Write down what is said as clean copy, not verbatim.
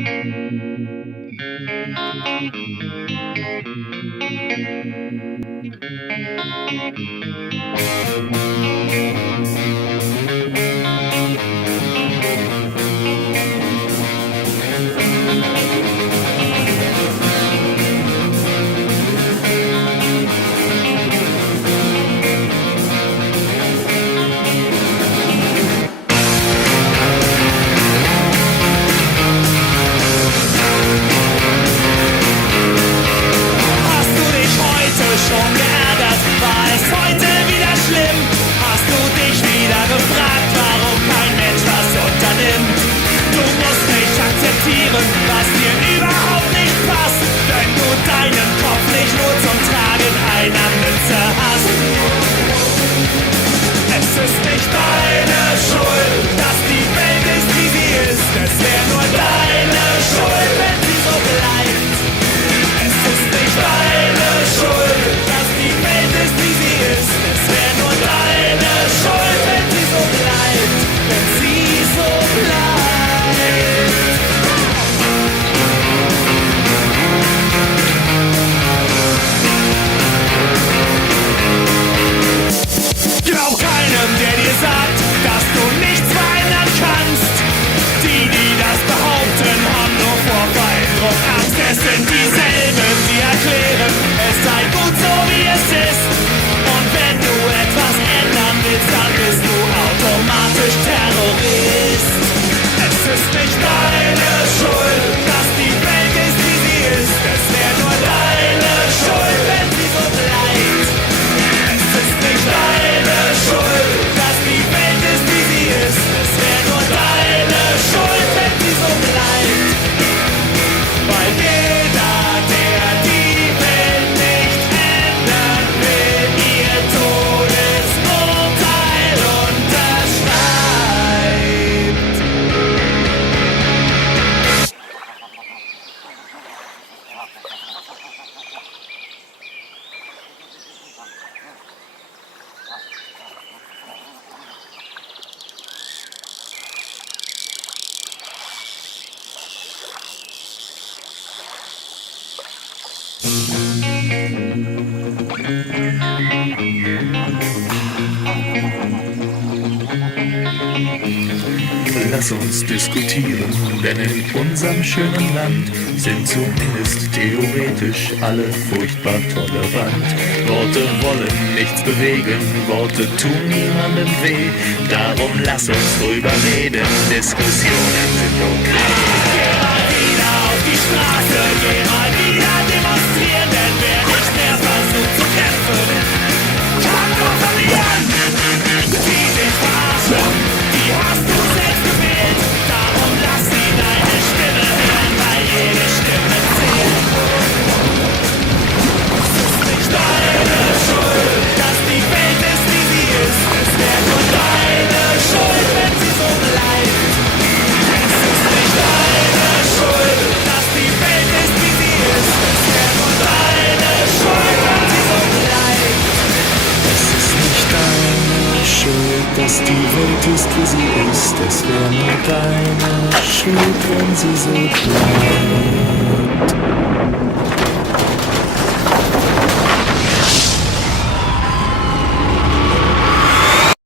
Was dir überhaupt nicht passt, wenn du deinen Kopf nicht nur zum Tragen einer Mütze hast. Es ist nicht deine Schuld, dass die Welt ist, wie sie ist. Es wäre nur deine Schuld, wenn sie so bleibt. Es ist nicht deine Schuld, dass die Welt ist, wie sie ist. Es wäre nur deine Schuld, wenn sie so bleibt. Wenn sie so bleibt. Glaub keinem, der dir sagt, dass du nichts verändern kannst. Die das behaupten, haben nur vor Veränderung Angst. Es sind dieselben, die erklären, es sei gut so wie es ist. Und wenn du etwas ändern willst, dann bist du automatisch Terrorist. Es ist nicht deine Schuld, dass die Welt ist, wie sie ist. Es wäre nur deine Schuld, wenn sie so bleibt. Es ist nicht deine Schuld, dass die Welt ist, wie sie ist. Es wäre nur deine Schuld, wenn sie so bleibt. Weil jeder, der die Welt nicht ändern will, ihr Todesurteil unterschreibt. Lass uns diskutieren, denn in unserem schönen Land sind zumindest theoretisch alle furchtbar tolerant. Worte wollen nichts bewegen, Worte tun niemandem weh. Darum lass uns drüber reden, Diskussionen sind okay. Geh mal wieder auf die Straße, geh mal wieder demonstrieren, denn wer nicht mehr versucht zu kämpfen, kann nur verlieren. Die dich verarschen, die hast du selbst gewählt. Darum lass sie deine Stimme hören, weil jede Stimme zählt. Es ist nicht deine Schuld, dass die Welt ist, wie sie ist. Es wäre nur deine Schuld, wenn sie so bleibt. Es ist nicht deine Schuld, dass die Welt ist, wie sie ist. Es wäre nur deine Schuld, wenn sie so bleibt. Es ist nicht deine Schuld, dass die Welt ist, wie sie ist. Es wäre nur deine Schuld, wenn sie so bleibt.